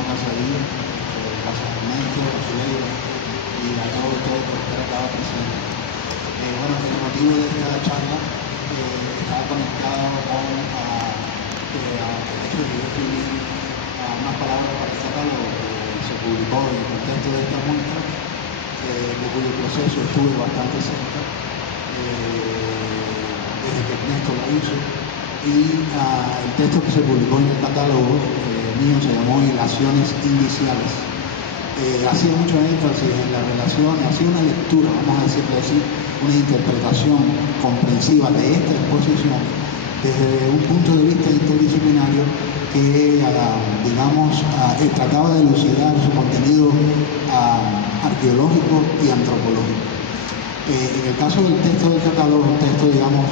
llama Casa Vida, Casa Ernesto, Azulejo y a todos ustedes por estar acá presentes. Bueno, el motivo de esta charla está conectado con el hecho de que yo escribí unas palabras para el catálogo que se publicó en el contexto de esta muestra, de cuyo proceso estuve bastante cerca desde que Ernesto lo hizo, y el texto que se publicó en el catálogo mío se llamó Ilaciones Indiciales. Hacía mucho énfasis en la relación, hacía una lectura, vamos a decirlo así, una interpretación comprensiva de esta exposición desde un punto de vista interdisciplinario que, digamos, trataba de elucidar su contenido arqueológico y antropológico. En el caso del texto del catálogo, un texto, digamos,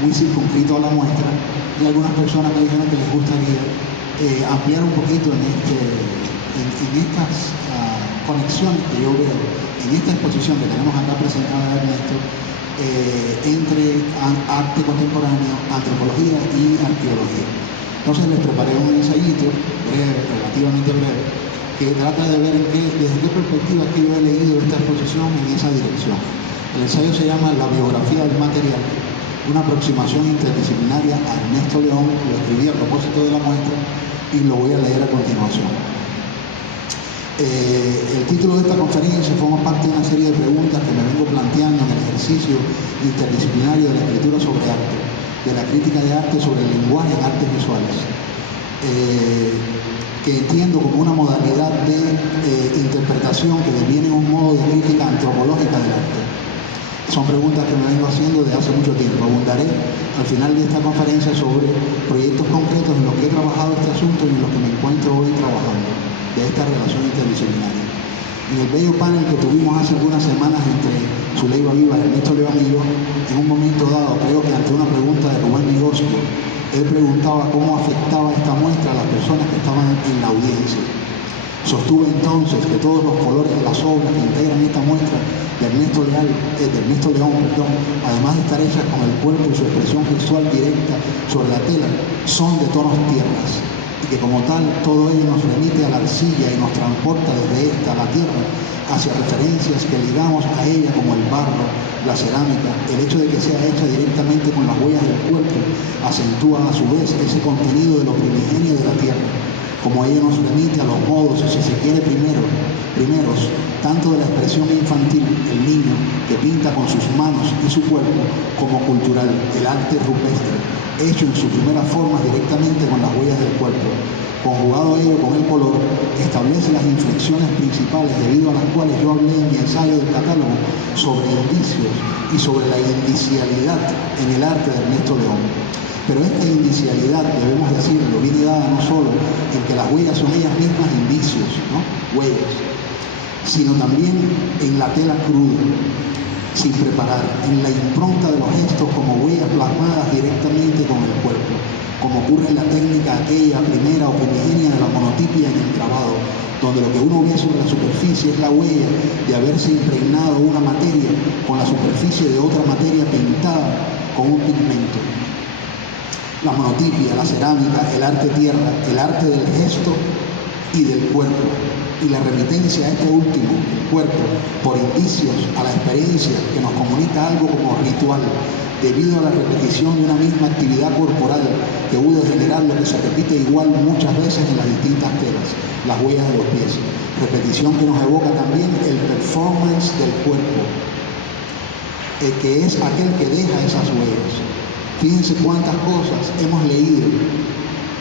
muy circunscrito a la muestra, y algunas personas me dijeron que les gustaría ampliar un poquito en estas conexiones que yo veo en esta exposición que tenemos acá presentada, Ernesto, entre arte contemporáneo, antropología y arqueología. Entonces les preparé un ensayito breve, relativamente breve, que trata de ver desde qué perspectiva que yo he leído esta exposición en esa dirección. El ensayo se llama La biografía del material, una aproximación interdisciplinaria a Ernesto León. Lo escribí a propósito de la muestra y lo voy a leer a continuación. El título de esta conferencia forma parte de una serie de preguntas que me vengo planteando en el ejercicio interdisciplinario de la escritura sobre arte, de la crítica de arte sobre el lenguaje en artes visuales, que entiendo como una modalidad de interpretación que deviene un modo de crítica antropológica del arte. Son preguntas que me vengo haciendo desde hace mucho tiempo. Abundaré al final de esta conferencia sobre proyectos concretos en los que he trabajado este asunto y en los que me encuentro hoy trabajando, de esta relación interdisciplinaria. En el bello panel que tuvimos hace algunas semanas entre Zuleiva Vivas y Ernesto León y yo, en un momento dado, creo que ante una pregunta de Rubén Vigosco, él preguntaba cómo afectaba esta muestra a las personas que estaban en la audiencia. Sostuve entonces que todos los colores de las obras que integran esta muestra de Ernesto León, además de estar hechas con el cuerpo y su expresión gestual directa sobre la tela, son de tonos tierras, y que como tal todo ello nos remite a la arcilla y nos transporta desde esta, la tierra, hacia referencias que ligamos a ella como el barro, la cerámica. El hecho de que sea hecha directamente con las huellas del cuerpo acentúa a su vez ese contenido de lo primigenio de la tierra, como ella nos remite a los modos, si se quiere, primeros, tanto de la expresión infantil, el niño, que pinta con sus manos y su cuerpo, como cultural, el arte rupestre, hecho en sus primeras formas directamente con las huellas del cuerpo. Conjugado ello con el color, establece las inflexiones principales debido a las cuales yo hablé en mi ensayo del catálogo sobre indicios y sobre la indicialidad en el arte de Ernesto León. Pero esta indicialidad, debemos decirlo, viene dada no solo en que las huellas son ellas mismas indicios, ¿no? Huellas, sino también en la tela cruda, sin preparar, en la impronta de los gestos como huellas plasmadas directamente con el cuerpo, como ocurre en la técnica aquella primera o primigenia de la monotipia en el grabado, donde lo que uno ve sobre la superficie es la huella de haberse impregnado una materia con la superficie de otra materia pintada con un pigmento. La monotipia, la cerámica, el arte tierra, el arte del gesto y del cuerpo, y la remitencia a este último, el cuerpo, por indicios a la experiencia que nos comunica algo como ritual, debido a la repetición de una misma actividad corporal que hubo de generar lo que se repite igual muchas veces en las distintas telas, las huellas de los pies. Repetición que nos evoca también el performance del cuerpo, que es aquel que deja esas huellas. Fíjense cuántas cosas hemos leído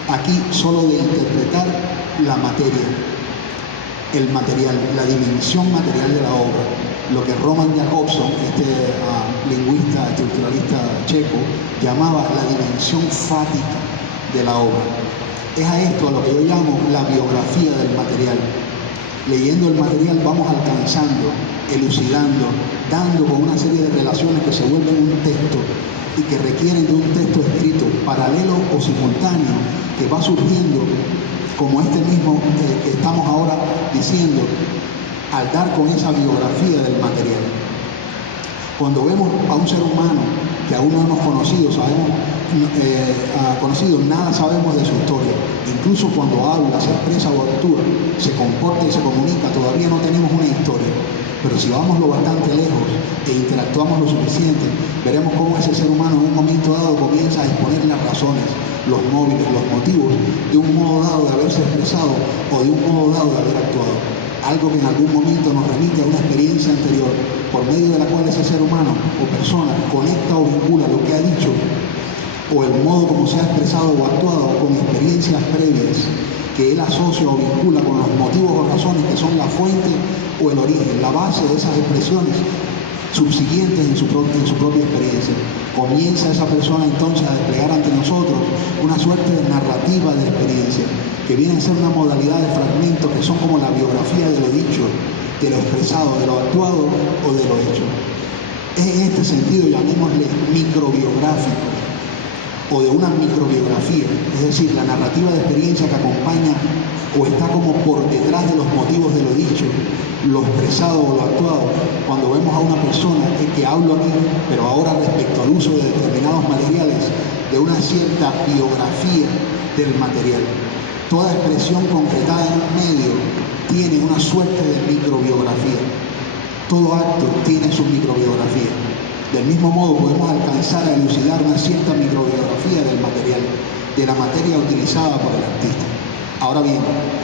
aquí solo de interpretar la materia, el material, la dimensión material de la obra. Lo que Roman Jakobson, lingüista estructuralista checo, llamaba la dimensión fática de la obra. Es a esto a lo que yo llamo la biografía del material. Leyendo el material vamos alcanzando, elucidando, dando con una serie de relaciones que se vuelven un texto y que requieren de un texto escrito paralelo o simultáneo que va surgiendo como este mismo que estamos ahora diciendo al dar con esa biografía del material. Cuando vemos a un ser humano que aún no hemos conocido, sabemos conocido, nada sabemos de su historia. Incluso cuando habla, se expresa o actúa, se comporta y se comunica, todavía no tenemos una historia. Pero si vamos lo bastante lejos e interactuamos lo suficiente, veremos cómo ese ser humano en un momento dado comienza a exponer las razones, los móviles, los motivos de un modo dado de haberse expresado o de un modo dado de haber actuado. Algo que en algún momento nos remite a una experiencia anterior, por medio de la cual ese ser humano o persona conecta o vincula lo que ha dicho o el modo como se ha expresado o actuado con experiencias previas que él asocia o vincula con los motivos o razones que son la fuente o el origen, la base de esas expresiones subsiguientes en su propia experiencia. Comienza esa persona entonces a desplegar ante nosotros una suerte de narrativa de experiencia, que viene a ser una modalidad de fragmentos que son como la biografía de lo dicho, de lo expresado, de lo actuado o de lo hecho. Es en este sentido, llamémosle microbiográfico, o de una microbiografía, es decir, la narrativa de experiencia que acompaña o está como por detrás de los motivos de lo dicho, lo expresado o lo actuado. Cuando vemos a una persona que hablo aquí, pero ahora respecto al uso de determinados materiales, de una cierta biografía del material. Toda expresión concretada en un medio tiene una suerte de microbiografía. Todo acto tiene su microbiografía. Del mismo modo podemos alcanzar a elucidar una cierta microbiografía del material, de la materia utilizada por el artista. Ahora bien,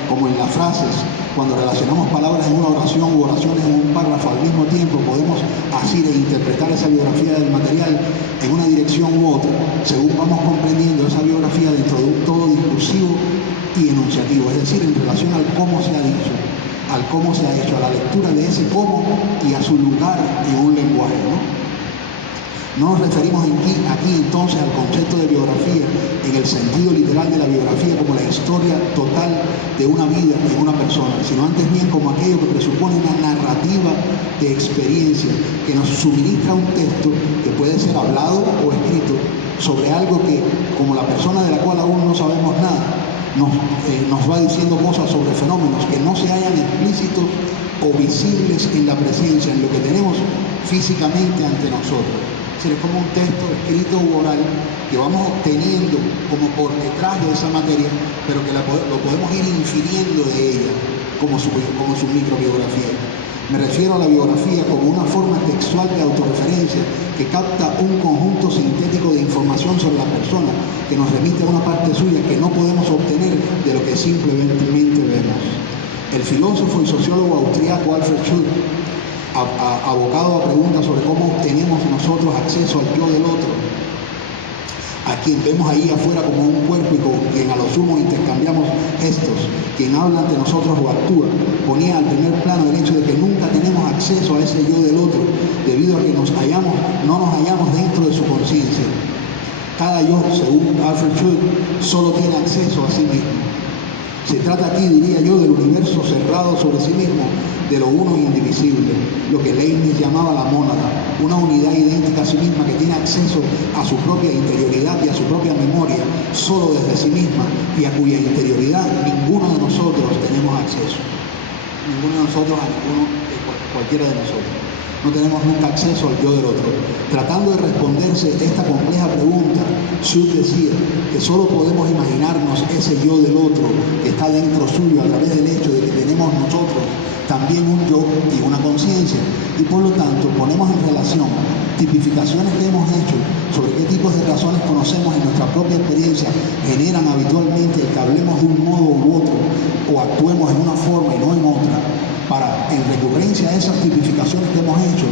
como en las frases, cuando relacionamos palabras en una oración u oraciones en un párrafo al mismo tiempo, podemos asir e interpretar esa biografía del material en una dirección u otra, según vamos comprendiendo esa biografía dentro de un todo discursivo y enunciativo, es decir, en relación al cómo se ha dicho, al cómo se ha hecho, a la lectura de ese cómo y a su lugar en un lenguaje, ¿no? No nos referimos aquí entonces al concepto de biografía en el sentido literal de la biografía como la historia total de una vida en una persona, sino antes bien como aquello que presupone una narrativa de experiencia que nos suministra un texto que puede ser hablado o escrito sobre algo que, como la persona de la cual aún no sabemos nada, nos va diciendo cosas sobre fenómenos que no se hallan explícitos o visibles en la presencia, en lo que tenemos físicamente ante nosotros. Es decir, es como un texto escrito u oral que vamos obteniendo como por detrás de esa materia, pero que lo podemos ir infiriendo de ella como su microbiografía. Me refiero a la biografía como una forma textual de autorreferencia que capta un conjunto sintético de información sobre la persona, que nos remite a una parte suya que no podemos obtener de lo que simplemente vemos. El filósofo y sociólogo austriaco Alfred Schut, abocado a preguntas sobre cómo obtenemos nosotros acceso al yo del otro, a quien vemos ahí afuera como un cuerpo y con quien a lo sumo intercambiamos gestos, quien habla ante nosotros o actúa, ponía al primer plano el hecho de que nunca tenemos acceso a ese yo del otro, debido a que no nos hallamos dentro de su conciencia. Cada yo, según Alfred Schut, solo tiene acceso a sí mismo. Se trata aquí, diría yo, del universo cerrado sobre sí mismo, de lo uno indivisible, lo que Leibniz llamaba la mónada, una unidad idéntica a sí misma que tiene acceso a su propia interioridad y a su propia memoria solo desde sí misma y a cuya interioridad ninguno de nosotros tenemos acceso. Ninguno de nosotros a cualquiera de nosotros. No tenemos nunca acceso al yo del otro. Tratando de responderse esta compleja pregunta, Schut decía que solo podemos imaginarnos ese yo del otro que está dentro suyo a través del hecho de que tenemos nosotros también un yo y una conciencia, y por lo tanto ponemos en relación tipificaciones que hemos hecho sobre qué tipos de razones conocemos en nuestra propia experiencia generan habitualmente el que hablemos de un modo u otro o actuemos en una forma y no en otra, para, en recurrencia a esas tipificaciones que hemos hecho,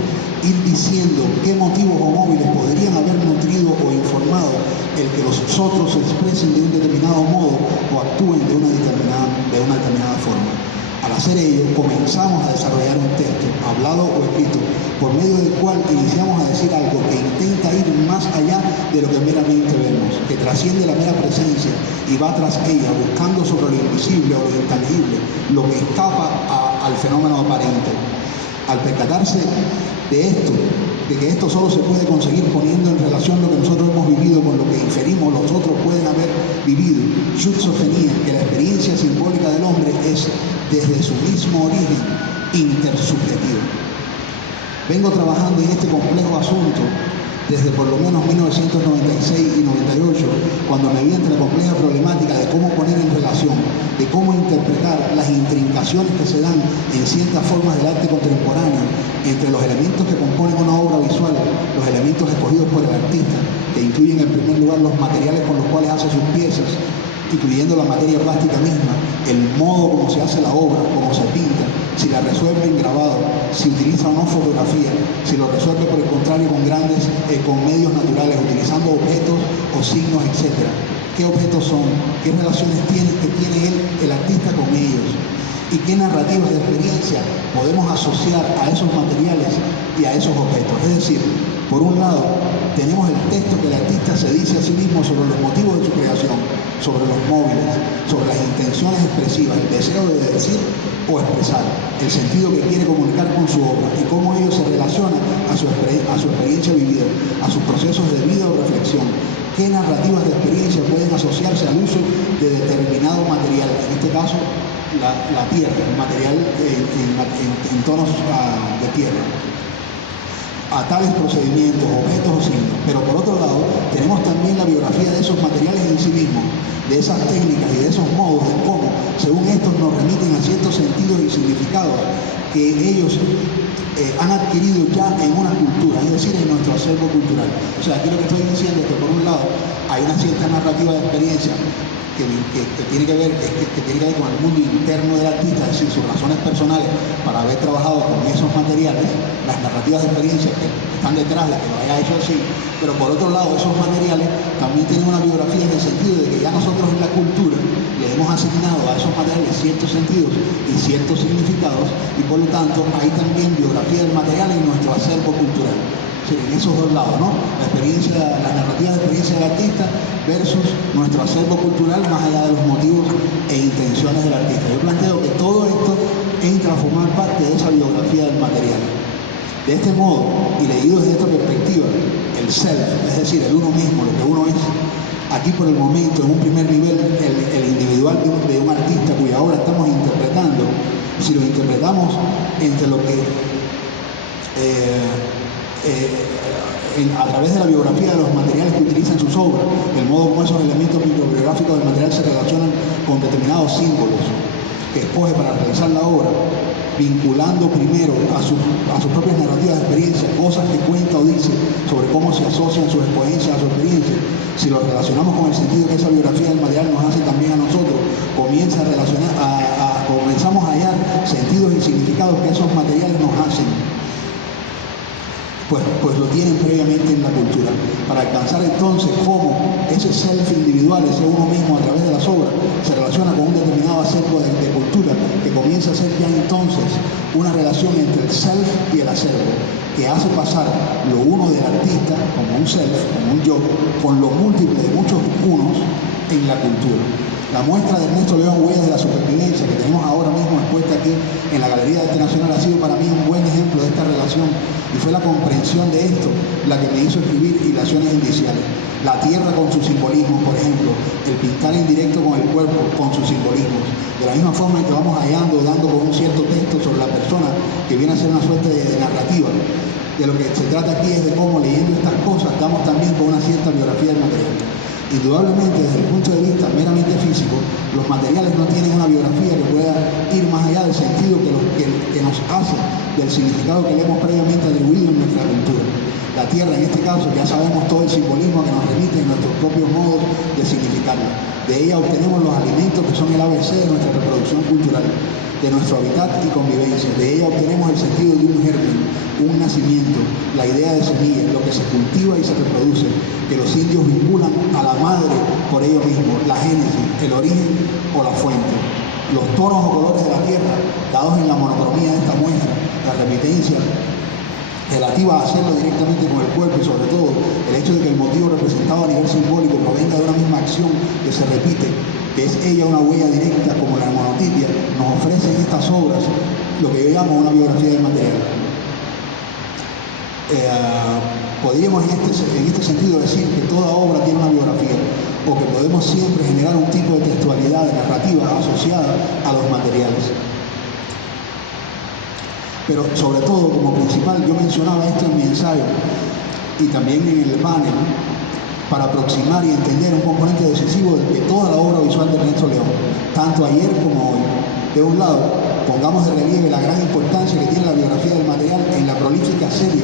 ir diciendo qué motivos o móviles podrían haber nutrido o informado el que los otros se expresen de un determinado modo o actúen de una determinada forma. Al hacer ello, comenzamos a desarrollar un texto, hablado o escrito, por medio del cual iniciamos a decir algo que intenta ir más allá de lo que meramente vemos, que trasciende la mera presencia y va tras ella, buscando sobre lo invisible o lo intangible, lo que escapa al fenómeno aparente. Al percatarse de que esto solo se puede conseguir poniendo en relación lo que nosotros hemos vivido con lo que inferimos los otros pueden haber vivido, Schut sostenía que la experiencia simbólica del hombre es, desde su mismo origen, intersubjetiva. Vengo trabajando en este complejo asunto desde por lo menos 1996 y 98 cuando me vi ante la compleja problemática de cómo poner en relación, de cómo interpretar las intrincaciones que se dan en ciertas formas del arte contemporáneo entre los elementos que componen una obra visual, los elementos escogidos por el artista, que incluyen en primer lugar los materiales con los cuales hace sus piezas, incluyendo la materia plástica misma, el modo como se hace la obra, cómo se pinta, si la resuelve en grabado, si utiliza o no fotografía, si lo resuelve por el contrario con medios naturales, utilizando objetos o signos, etc. ¿Qué objetos son? ¿Qué relaciones tiene el artista con ellos? ¿Y qué narrativas de experiencia podemos asociar a esos materiales y a esos objetos? Es decir, por un lado, tenemos el texto que el artista se dice a sí mismo sobre los motivos de su creación, sobre los móviles, sobre las intenciones expresivas, el deseo de decir o expresar, el sentido que quiere comunicar con su obra y cómo ello se relaciona a su experiencia vivida, a sus procesos de vida o reflexión. ¿Qué narrativas de experiencia pueden asociarse al uso de determinado material? En este caso, la tierra, el material en tonos de tierra, a tales procedimientos, objetos o signos. Pero por otro lado, tenemos también la biografía de esos materiales en sí mismos, de esas técnicas y de esos modos de cómo, según estos, nos remiten a ciertos sentidos y significados que ellos han adquirido ya en una cultura, es decir, en nuestro acervo cultural. O sea, aquí lo que estoy diciendo es que por un lado hay una cierta narrativa de experiencia que tiene que ver con el mundo interno del artista, es decir, sus razones personales para haber trabajado con esos materiales, las narrativas de experiencia que están detrás de que lo haya hecho así, pero por otro lado esos materiales también tienen una biografía en el sentido de que ya nosotros en la cultura le hemos asignado a esos materiales ciertos sentidos y ciertos significados, y por lo tanto hay también biografía del material en nuestro acervo cultural. Sí, en esos dos lados, ¿no? La narrativa de experiencia del artista versus nuestro acervo cultural más allá de los motivos e intenciones del artista. Yo planteo que todo esto entra a formar parte de esa biografía del material. De este modo, y leído desde esta perspectiva, el self, es decir, el uno mismo, lo que uno es, aquí por el momento, en un primer nivel, el individual de un artista cuya obra estamos interpretando, si lo interpretamos entre lo que a través de la biografía de los materiales que utiliza en sus obras, el modo como esos elementos bibliográficos del material se relacionan con determinados símbolos que escoge para realizar la obra, vinculando primero a sus propias narrativas de experiencia, cosas que cuenta o dice sobre cómo se asocian sus experiencias a su experiencia. Si lo relacionamos con el sentido que esa biografía del material nos hace también a nosotros, comenzamos a hallar sentidos y significados que esos materiales nos hacen. Pues lo tienen previamente en la cultura, para alcanzar entonces cómo ese self individual, ese uno mismo a través de las obras, se relaciona con un determinado acervo de cultura que comienza a ser ya entonces una relación entre el self y el acervo, que hace pasar lo uno del artista como un self, como un yo, con lo múltiple de muchos unos en la cultura. La muestra de Ernesto León, Huellas de la Supervivencia, que tenemos ahora mismo expuesta aquí en la Galería de Arte Nacional, ha sido para mí un buen ejemplo de esta relación, y fue la comprensión de esto la que me hizo escribir Hilaciones Indiciales. La tierra con sus simbolismos, por ejemplo, el pintar en directo con el cuerpo, con sus simbolismos. De la misma forma en que vamos hallando, dando con un cierto texto sobre la persona, que viene a ser una suerte de narrativa. De lo que se trata aquí es de cómo, leyendo estas cosas, damos también con una cierta biografía del material. Indudablemente, desde el punto de vista meramente físico, los materiales no tienen una biografía que pueda ir más allá del sentido que nos hace del significado que le hemos previamente atribuido en nuestra cultura. La tierra, en este caso, ya sabemos todo el simbolismo que nos remite en nuestros propios modos de significarla. De ella obtenemos los alimentos que son el ABC de nuestra reproducción cultural, de nuestro hábitat y convivencia. De ella obtenemos el sentido de un germen, un nacimiento, la idea de semilla, lo que se cultiva y se reproduce, que los indios vinculan a la madre por ello mismo, la génesis, el origen o la fuente. Los tonos o colores de la tierra, dados en la monocromía de esta muestra, la repitencia relativa a hacerlo directamente con el cuerpo, y sobre todo el hecho de que el motivo representado a nivel simbólico provenga de una misma acción que se repite, que es ella una huella directa como la monotipia, nos ofrece en estas obras lo que yo llamo una biografía del material. Podríamos en este sentido decir que toda obra tiene una biografía, o que podemos siempre generar un tipo de textualidad, de narrativa asociada a los materiales. Pero sobre todo, como principal, yo mencionaba esto en mi ensayo y también en el panel, para aproximar y entender un componente decisivo de toda la obra visual de Ernesto León, tanto ayer como hoy. De un lado, pongamos de relieve la gran importancia que tiene la biografía del material en la prolífica serie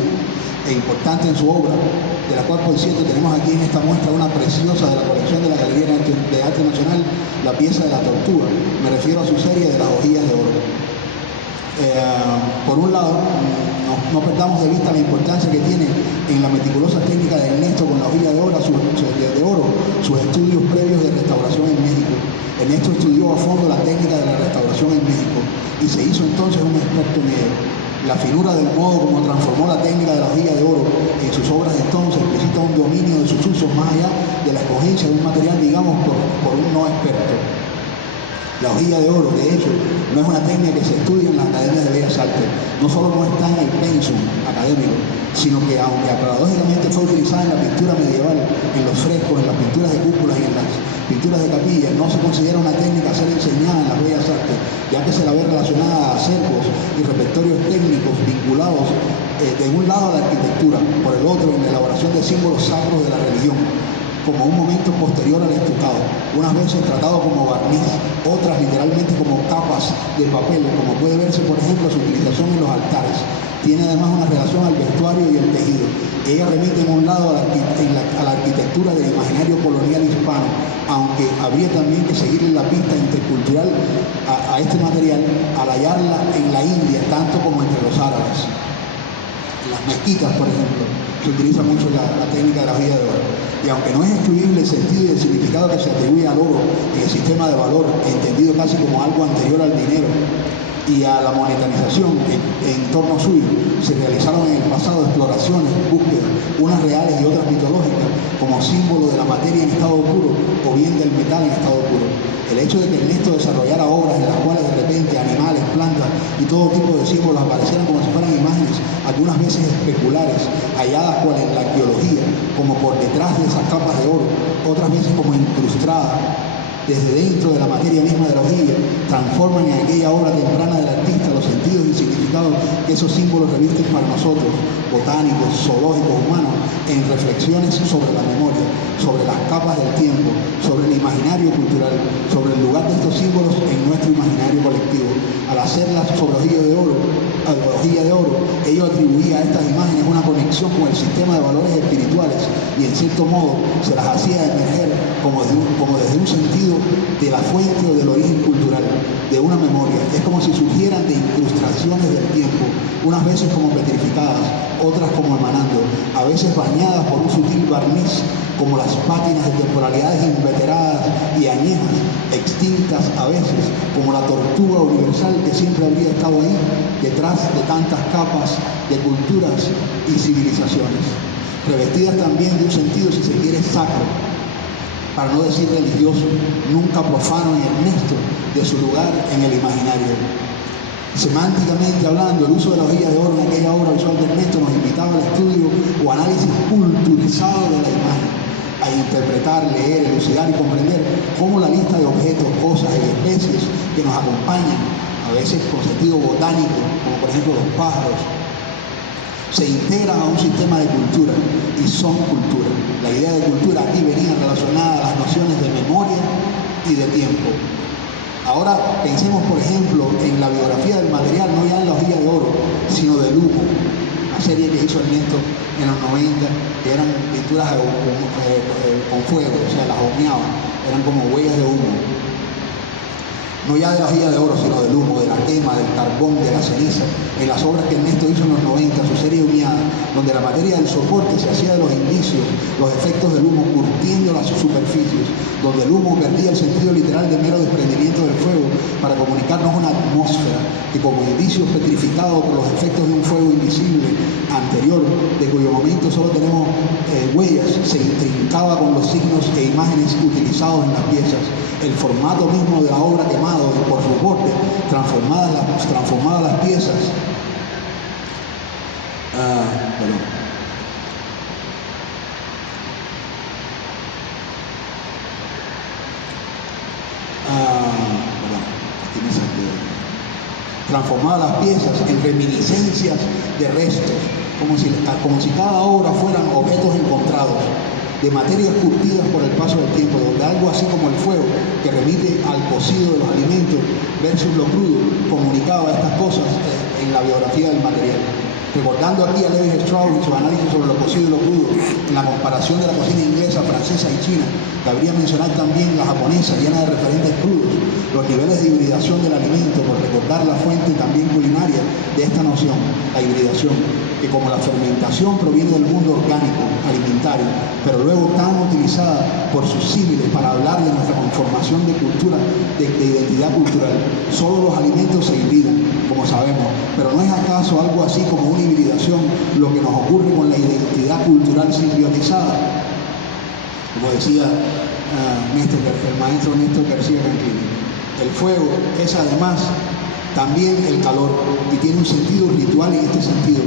e importante en su obra, de la cual, por cierto, tenemos aquí en esta muestra una preciosa de la colección de la Galería de Arte Nacional, la pieza de la tortuga. Me refiero a su serie de las hojillas de oro. Por un lado, no perdamos de vista la importancia que tiene en la meticulosa técnica de Ernesto con la hojilla de oro, sus estudios previos de restauración en México. Ernesto estudió a fondo la técnica de la restauración en México y se hizo entonces un experto en ello. La finura del modo como transformó la técnica de la hojilla de oro en sus obras de entonces explicita un dominio de sus usos más allá de la escogencia de un material, digamos, por un no experto. La hojilla de oro, de hecho, no es una técnica que se estudia en las academias de Bellas Artes. No solo no está en el pensum académico, sino que aunque paradójicamente fue utilizada en la pintura medieval, en los frescos, en las pinturas de cúpulas y en las pinturas de capillas, no se considera una técnica a ser enseñada en las Bellas Artes, ya que se la ve relacionada a acervos y repertorios técnicos vinculados de un lado a la arquitectura, por el otro en la elaboración de símbolos sacros de la religión, como un momento posterior al estucado, unas veces tratado como barniz, otras literalmente como capas de papel, como puede verse por ejemplo su utilización en los altares. Tiene además una relación al vestuario y el tejido. Ella remite en un lado a la arquitectura del imaginario colonial hispano, aunque habría también que seguirle la pista intercultural a este material al hallarla en la India, tanto como entre los árabes. En las mezquitas, por ejemplo, se utiliza mucho la técnica de la hojilla de oro. Y aunque no es excluible el sentido y el significado que se atribuye al oro en el sistema de valor, entendido casi como algo anterior al dinero y a la monetarización en torno suyo, se realizaron en el pasado exploraciones, búsquedas, unas reales y otras mitológicas, como símbolo de la materia en estado puro o bien del metal en estado puro. El hecho de que Ernesto desarrollara obras en las cuales de repente animales, plantas y todo tipo de símbolos aparecieran como si fueran imágenes, algunas veces especulares, halladas cual en la arqueología, como por detrás de esas capas de oro, otras veces como incrustadas desde dentro de la materia misma de la hojilla, transforman en aquella obra temprana del artista los sentidos y significados que esos símbolos revisten para nosotros, botánicos, zoológicos, humanos, en reflexiones sobre la memoria, sobre las capas del tiempo, sobre el imaginario cultural, sobre el lugar de estos símbolos en nuestro imaginario colectivo. Al hacerlas sobre hojilla de oro, ello atribuía a estas imágenes una conexión con el sistema de valores espirituales y en cierto modo se las hacía emerger como desde un sentido de la fuente o del origen cultural, de una memoria. Es como si surgieran de incrustaciones del tiempo, unas veces como petrificadas, otras como emanando, a veces bañadas por un sutil barniz, como las pátinas de temporalidades inveteradas y añejas, extintas a veces, como la tortuga universal que siempre habría estado ahí, detrás de tantas capas de culturas y civilizaciones, revestidas también de un sentido, si se quiere, sacro, para no decir religioso, nunca profano y Ernesto, de su lugar en el imaginario. Semánticamente hablando, el uso de la hojilla de oro en aquella obra visual de Ernesto nos invitaba al estudio o análisis culturizado de la imagen, a interpretar, leer, elucidar y comprender cómo la lista de objetos, cosas y especies que nos acompañan, a veces con sentido botánico, como por ejemplo los pájaros, se integran a un sistema de cultura y son cultura. La idea de cultura aquí venía relacionada a las nociones de memoria y de tiempo. Ahora pensemos, por ejemplo, en la biografía del material, no ya en la hojilla de oro, sino de Lupo, una serie que hizo Ernesto en los 90, que eran pinturas con fuego, o sea, las horneaban, eran como huellas de humo. No ya de la hojilla de oro, sino del humo, de la quema, del carbón, de la ceniza, en las obras que Ernesto hizo en los 90, su serie humeada, donde la materia del soporte se hacía de los indicios, los efectos del humo, curtiendo las superficies, donde el humo perdía el sentido literal de mero desprendimiento del fuego para comunicarnos una atmósfera que, como indicio petrificado por los efectos de un fuego invisible anterior, de cuyo momento solo tenemos huellas, se intrincaba con los signos e imágenes utilizados en las piezas, el formato mismo de la obra quemado por soporte, transformadas las piezas. Transformadas las piezas en reminiscencias de restos, como si cada obra fueran objetos encontrados, de materias curtidas por el paso del tiempo, donde algo así como el fuego, que remite al cocido de los alimentos versus lo crudo, comunicaba estas cosas en la biografía del material. Recordando aquí a Levi Strauss y su análisis sobre lo cocido y lo crudo, en la comparación de la cocina inglesa, francesa y china, cabría mencionar también la japonesa, llena de referentes crudos, los niveles de hibridación del alimento, por recordar la fuente también culinaria de esta noción, la hibridación, que como la fermentación proviene del mundo orgánico, alimentario, pero luego tan utilizada por sus símiles para hablar de nuestra conformación de cultura, de identidad cultural. Solo los alimentos se hibridan, como sabemos, pero ¿no es acaso algo así como una hibridación lo que nos ocurre con la identidad cultural simbiotizada? Como decía el maestro Néstor García Canclini, el fuego es además también el calor y tiene un sentido ritual en este sentido.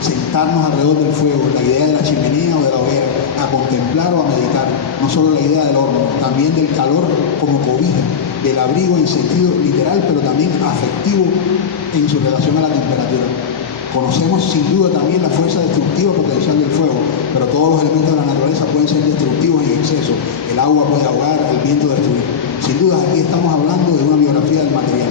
Sentarnos alrededor del fuego, la idea de la chimenea o de la hoguera, a contemplar o a meditar, no solo la idea del horno, también del calor como cobija, del abrigo en sentido literal, pero también afectivo en su relación a la temperatura. Conocemos sin duda también la fuerza destructiva potencial del fuego, pero todos los elementos de la naturaleza pueden ser destructivos en exceso. El agua puede ahogar, el viento destruir. Sin duda aquí estamos hablando de una biografía del material,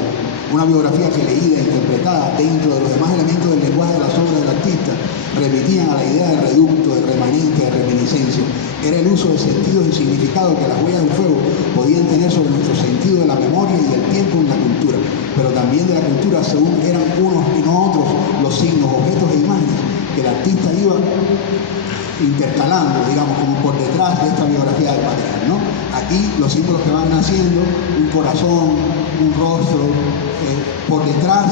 una biografía que leída e interpretada dentro de los demás elementos del lenguaje de las obras del artista remitían a la idea de reducto, de remanente, de reminiscencia. Era el uso de sentidos y significados que las huellas del fuego podían tener sobre nuestro sentido de la memoria y del tiempo en la cultura, pero también de la cultura según eran unos y no otros los signos, objetos e imágenes que el artista iba intercalando, digamos, como por detrás de esta biografía del material, ¿no? Aquí los símbolos que van naciendo, un corazón, un rostro, por detrás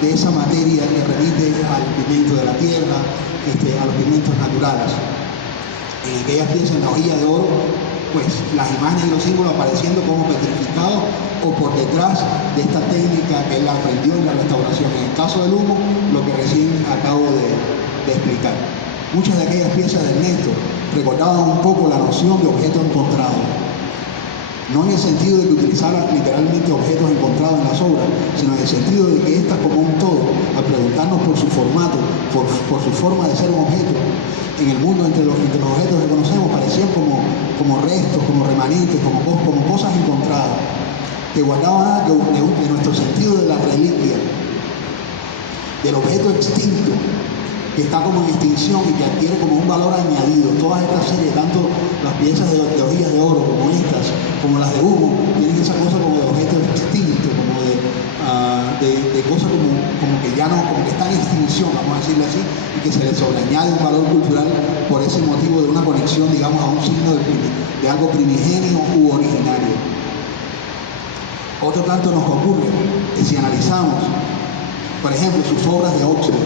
de esa materia que remite al pigmento de la tierra, a los pigmentos naturales. En aquellas piezas en la hojilla de oro, pues las imágenes y los símbolos apareciendo como petrificados o por detrás de esta técnica que él aprendió en la restauración. En el caso del humo, lo que recién acabo de explicar. Muchas de aquellas piezas de Ernesto recordaban un poco la noción de objeto encontrado, no en el sentido de que utilizara literalmente objetos encontrados en las obras, sino en el sentido de que estas como un todo, al preguntarnos por su formato, por su forma de ser un objeto, en el mundo entre los objetos que conocemos parecían como restos, como remanentes, como cosas encontradas, que guardaban de nuestro sentido de la reliquia, del objeto extinto, que está como en extinción y que adquiere como un valor añadido. Todas estas series, tanto las piezas de hojillas de oro como estas, como las de humo, tienen esa cosa como de objeto extinto, como de cosas como que ya no, como que están en extinción, vamos a decirlo así, y que se les sobreañade un valor cultural por ese motivo de una conexión, digamos, a un signo de algo primigenio u originario. Otro tanto nos ocurre que si analizamos, por ejemplo, sus obras de óxido,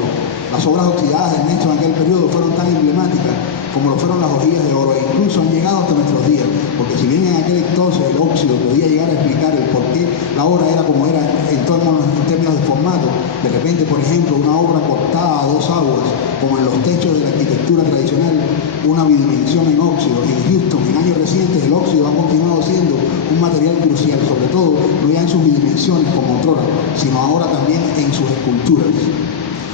las obras oxidadas de Ernesto en aquel periodo fueron tan emblemáticas como lo fueron las hojillas de oro, e incluso han llegado hasta nuestros días, porque si bien en aquel entonces el óxido podía llegar a explicar el por qué la obra era como era en términos de formato, de repente, por ejemplo, una obra cortada a dos aguas, como en los techos de la arquitectura tradicional, una bidimensión en óxido. En Houston, en años recientes, el óxido ha continuado siendo un material crucial, sobre todo no ya en sus bidimensiones como otrora, sino ahora también en sus esculturas.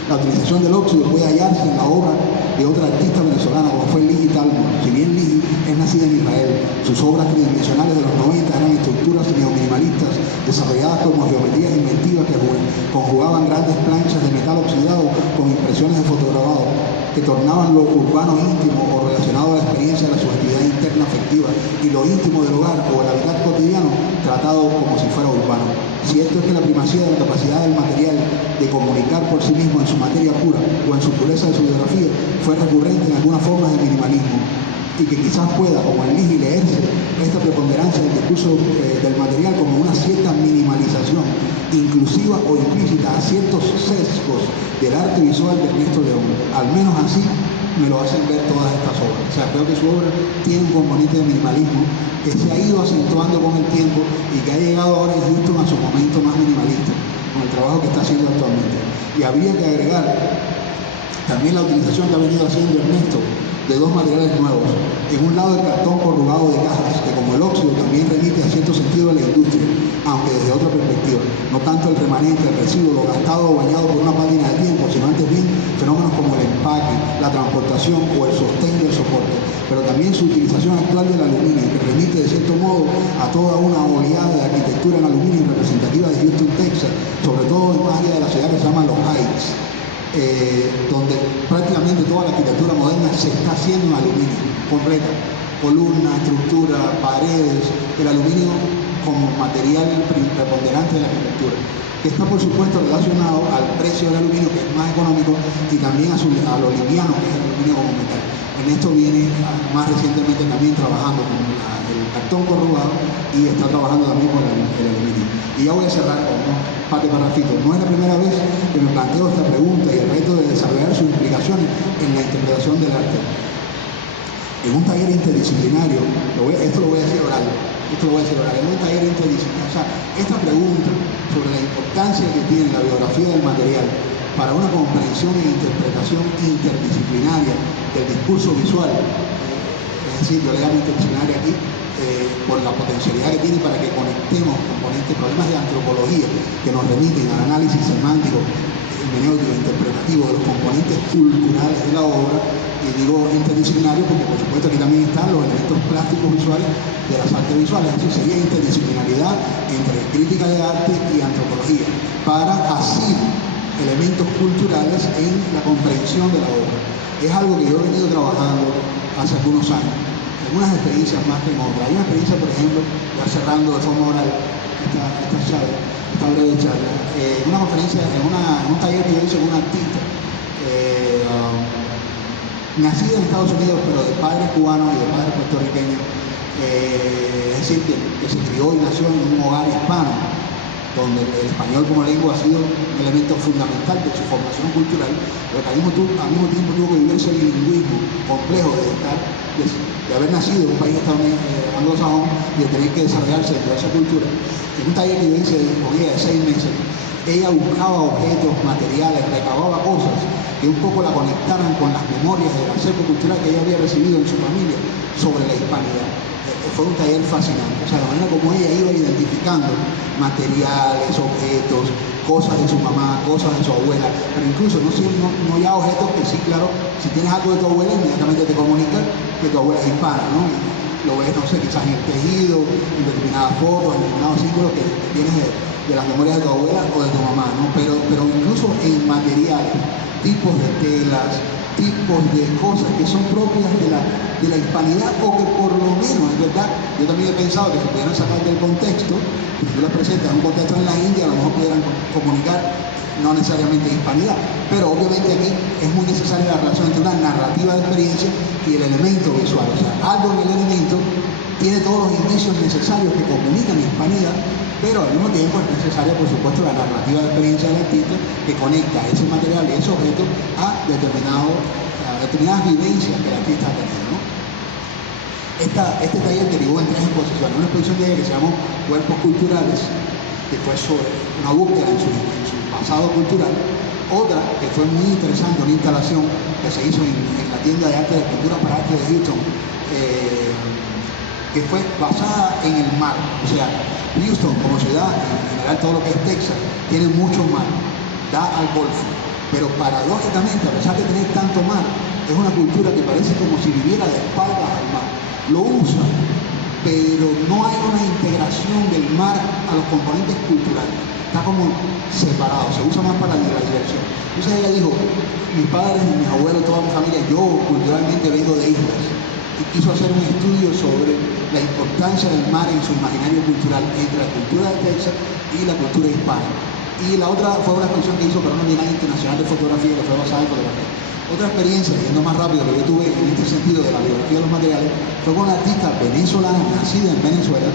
La utilización del óxido puede hallarse en la obra de otra artista venezolana como fue Ligi Talmor. Si bien Ligi es nacida en Israel, sus obras tridimensionales de los 90 eran estructuras neominimalistas desarrolladas como geometrías inventivas que conjugaban grandes planchas de metal oxidado con impresiones de fotograbado que tornaban lo urbano íntimo o relacionado a la experiencia de la subjetividad interna afectiva y lo íntimo del hogar o el hábitat cotidiano tratado como si fuera urbano. Cierto es que la primacía de la capacidad del material de comunicar por sí mismo en su materia pura o en su pureza de su biografía fue recurrente en algunas formas de minimalismo y que quizás pueda, como en Ligi, leerse esta preponderancia del discurso del material como una cierta minimalización inclusiva o implícita a ciertos sesgos del arte visual de Ernesto León. Al menos así me lo hacen ver todas estas obras. O sea, creo que su obra tiene un componente de minimalismo que se ha ido acentuando con el tiempo y que ha llegado ahora en Houston a su momento más minimalista, con el trabajo que está haciendo actualmente. Y habría que agregar también la utilización que ha venido haciendo Ernesto de dos materiales nuevos. En un lado, el cartón corrugado de cajas, que como el óxido también remite a cierto sentido de la industria, aunque desde otra perspectiva. No tanto el remanente, el residuo, lo gastado o bañado por una página de tiempo, sino antes bien fenómenos como el empaque, la transportación o el sostén del soporte. pero también su utilización actual del aluminio, que remite de cierto modo a toda una oleada de arquitectura en aluminio representativa de Houston, Texas, sobre todo en una área de la ciudad que se llama Los Heights, donde prácticamente toda la arquitectura moderna se está haciendo en aluminio, completa, columna, estructura, paredes, el aluminio como material preponderante de la arquitectura, que está por supuesto relacionado al precio del aluminio, que es más económico, y también a lo liviano, que es el aluminio como metal. En esto viene más recientemente también trabajando con el cartón corrugado y está trabajando también con el aluminio. Y ya voy a cerrar con unos par de parrafitos. No es la primera vez que me planteo esta pregunta y el reto de desarrollar sus implicaciones en la interpretación del arte. En un taller interdisciplinario, esto lo voy a decir oral, en un taller interdisciplinario, o sea, esta pregunta sobre la importancia que tiene la biografía del material para una comprensión e interpretación interdisciplinaria del discurso visual, es decir, yo le llamo interdisciplinaria aquí, por la potencialidad que tiene para que conectemos componentes, problemas de antropología que nos remiten al análisis semántico, hermenéutico, interpretativo de los componentes culturales de la obra, y digo interdisciplinario porque por supuesto aquí también están los elementos plásticos visuales de las artes visuales. Eso sería interdisciplinaridad entre crítica de arte y antropología, para asir elementos culturales en la comprensión de la obra. Es algo que yo he venido trabajando hace algunos años, algunas experiencias más que en otras. Hay una experiencia, por ejemplo, ya cerrando de forma oral esta breve charla, una conferencia, en un taller que yo hice con un artista nacido en Estados Unidos, pero de padres cubanos y de padres puertorriqueños, es decir, que se crió y nació en un hogar hispano, donde el español como lengua ha sido un elemento fundamental de su formación cultural, pero que al mismo tiempo tuvo que vivir ese bilingüismo complejo de haber nacido en un país anglosajón y de tener que desarrollarse dentro de esa cultura. En un taller que yo hice con ella de 6 meses, ella buscaba objetos, materiales, recababa cosas que un poco la conectaran con las memorias del acervo cultural que ella había recibido en su familia sobre la hispanidad. Fue un taller fascinante, o sea, la manera como ella iba identificando materiales, objetos, cosas de su mamá, cosas de su abuela, pero incluso no ya objetos que sí, claro, si tienes algo de tu abuela, inmediatamente te comunica que tu abuela es hispana, ¿no? Y lo ves, no sé, quizás en el tejido, en determinadas fotos, en determinados símbolos que tienes de las memorias de tu abuela o de tu mamá, ¿no? Pero incluso en materiales, tipos de telas, tipos de cosas que son propias de la hispanidad, o que por lo menos, es verdad, yo también he pensado que se pudieran sacar del contexto, si tú las presentas en un contexto en la India, a lo mejor pudieran comunicar no necesariamente hispanidad, pero obviamente aquí es muy necesaria la relación entre una narrativa de experiencia y el elemento visual, o sea, algo en el elemento tiene todos los indicios necesarios que comunican hispanidad, pero al mismo tiempo es necesaria, por supuesto, la narrativa de experiencia del artista que conecta ese material y ese objeto a determinadas vivencias que el artista ha tenido, ¿no? Este taller derivó en 3 exposiciones. Una exposición de ella que se llamó Cuerpos Culturales, que fue sobre una búsqueda en su pasado cultural. Otra que fue muy interesante, una instalación que se hizo en la tienda de arte de escultura para arte de Houston, que fue basada en el mar. O sea, Houston como ciudad, en general todo lo que es Texas, tiene mucho mar, da al Golfo, pero paradójicamente, a pesar de tener tanto mar, es una cultura que parece como si viviera de espaldas al mar. Lo usa, pero no hay una integración del mar a los componentes culturales, está como separado, se usa más para la diversión. Entonces ella dijo, mis padres, mis abuelos, toda mi familia, yo culturalmente vengo de islas, y quiso hacer un estudio sobre la importancia del mar en su imaginario cultural entre la cultura de Texas y la cultura hispana. Y la otra fue una exposición que hizo para una Bienal Internacional de Fotografía, que fue basada en fotografía. Otra experiencia, yendo más rápido, que yo tuve en este sentido de la biografía de los materiales, fue con una artista venezolana, nacida en Venezuela,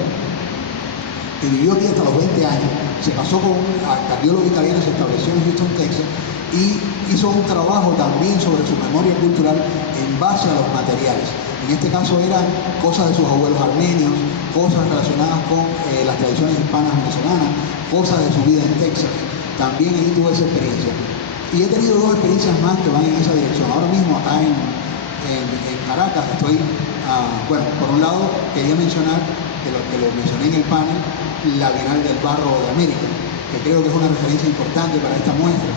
que vivió aquí hasta los 20 años, se casó con un cardiólogo italiano, se estableció en Houston, Texas, y hizo un trabajo también sobre su memoria cultural en base a los materiales. En este caso eran cosas de sus abuelos armenios, cosas relacionadas con las tradiciones hispanas venezolanas, cosas de su vida en Texas. También ahí tuve esa experiencia. Y he tenido 2 experiencias más que van en esa dirección. Ahora mismo acá en Caracas estoy, bueno, por un lado quería mencionar, que lo mencioné en el panel, la Bienal del Barro de América, que creo que es una referencia importante para esta muestra.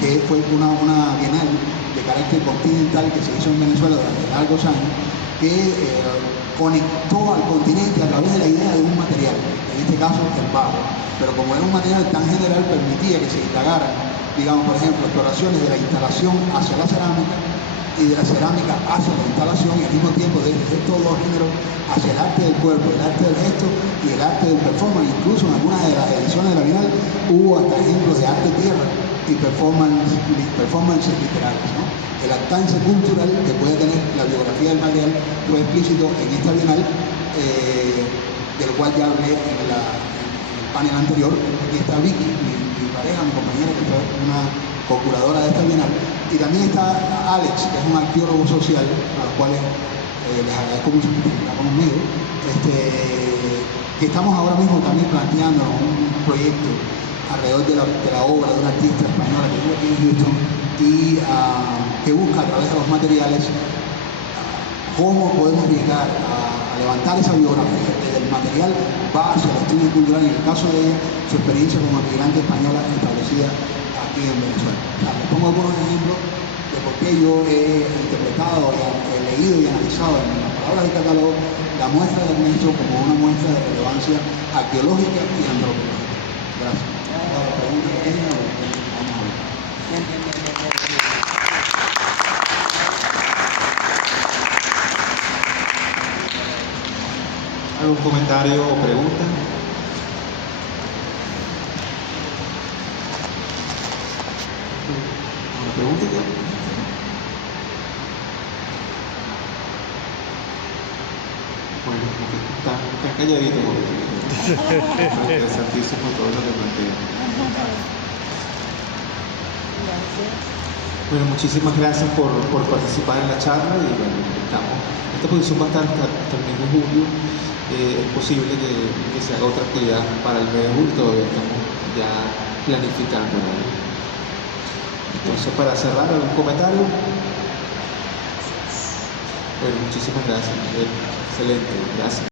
que fue una bienal de carácter continental que se hizo en Venezuela durante largos años, que conectó al continente a través de la idea de un material, en este caso el barro, pero como era un material tan general permitía que se indagaran, digamos, por ejemplo, exploraciones de la instalación hacia la cerámica y de la cerámica hacia la instalación, y al mismo tiempo desde estos dos géneros hacia el arte del cuerpo, el arte del gesto y el arte del performance. Incluso en algunas de las ediciones de la Bienal hubo hasta ejemplos de arte tierra y performances literarias, ¿no? El alcance cultural que puede tener la biografía del material fue explícito en esta Bienal, del cual ya hablé en el panel anterior. Aquí está Vicky, mi pareja, mi compañera, que fue una co-curadora de esta Bienal, y también está Alex, que es un arqueólogo social, a los cuales les agradezco mucho que estén acá conmigo, que estamos ahora mismo también planteando un proyecto alrededor de la obra de una artista española que vive aquí en Houston y que busca a través de los materiales cómo podemos llegar a levantar esa biografía. Desde el material va hacia el estudio cultural, y en el caso de ella, su experiencia como migrante española establecida aquí en Venezuela. Les pongo algunos ejemplos de por qué yo he interpretado, he leído y analizado en las palabras del catálogo la muestra de Ernesto como una muestra de relevancia arqueológica y antropológica. Gracias. ¿Algún comentario o pregunta? ¿Una pregunta? Bueno, está calladito. Interesantísimo todo lo que plantea. Bueno, muchísimas gracias por participar en la charla, y bueno, esta posición va a estar hasta el mes de julio. Es posible que se haga otra actividad para el mes de julio, todavía estamos ya planificando, ¿no? Entonces, para cerrar, ¿algún comentario? Bueno, muchísimas gracias. Excelente, gracias.